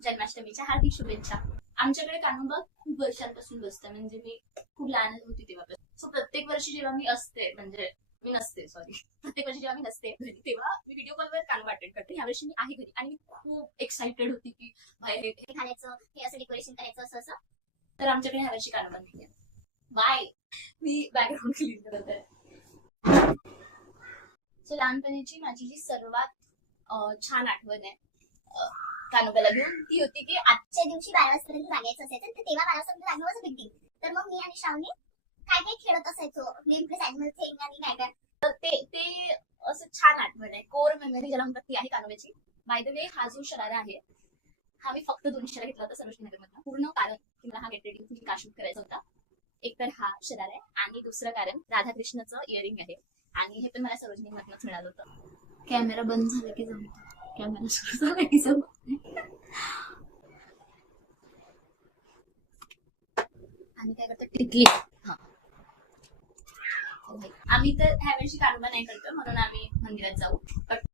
जन्माष्टमीच्या हार्दिक शुभेच्छा. आमच्याकडे कान्होबा खूप वर्षांपासून बसतं, म्हणजे मी खूप लहान होती तेव्हापासून. सो प्रत्येक वर्षी जेव्हा मी असते, म्हणजे मी नसते, सॉरी, प्रत्येक वर्षी जेव्हा मी नसते घरी, तेव्हा मी व्हिडिओ कॉलवर कान्होबा अटेंड करते. यावर्षी मी आहे घरी आणि मी खूप एक्साइटेड होती की बाहेर हे घालायचं, हे असं डेकोरेशन करायचं, असं असं. तर आमच्याकडे यावर्षी कान्होबा नाहीये. बाय. मी बॅकग्राऊंड क्लीन करत आहे. सो लहानपणीची माझी जी सर्वात छान आठवण आहे कान्होबाला घेऊन, ती होती की आजच्या दिवशी 12 वाजतापर्यंत जागायचं असायचं, तर तेव्हा 12 वाजतापर्यंत जागणं वॉज अ बिग डील. तर मग मी आणि श्रावणी काय काय खेळत असायचो, नेमकं अॅनिमल थिंग आणि काय काय. तर ते असं छान आठवण आहे, कोर मेमरी ज्याला म्हणतात ती आहे कान्होबाची. बाय द वे, हा जो शरारा आहे हा मी फक्त 2 शरारा घेतला होता सरोजनी नगरमधला. पूर्ण कारण की मला हा गेट रेडी का शूट करायचा होता. एक तर हा शरारा आहे आणि दुसरं कारण राधाकृष्णाचं इयरिंग आहे, आणि हे पण मला सरोजनी मधनच मिळालं होतं. कॅमेरा बंद झाला की जमतो, कॅमेरा सुरू झाला की जमत. आणि काय करतो टिकली. हा, आम्ही तर ह्यावेळी कान्होबा नाही करतो म्हणून आम्ही मंदिरात जाऊ, बट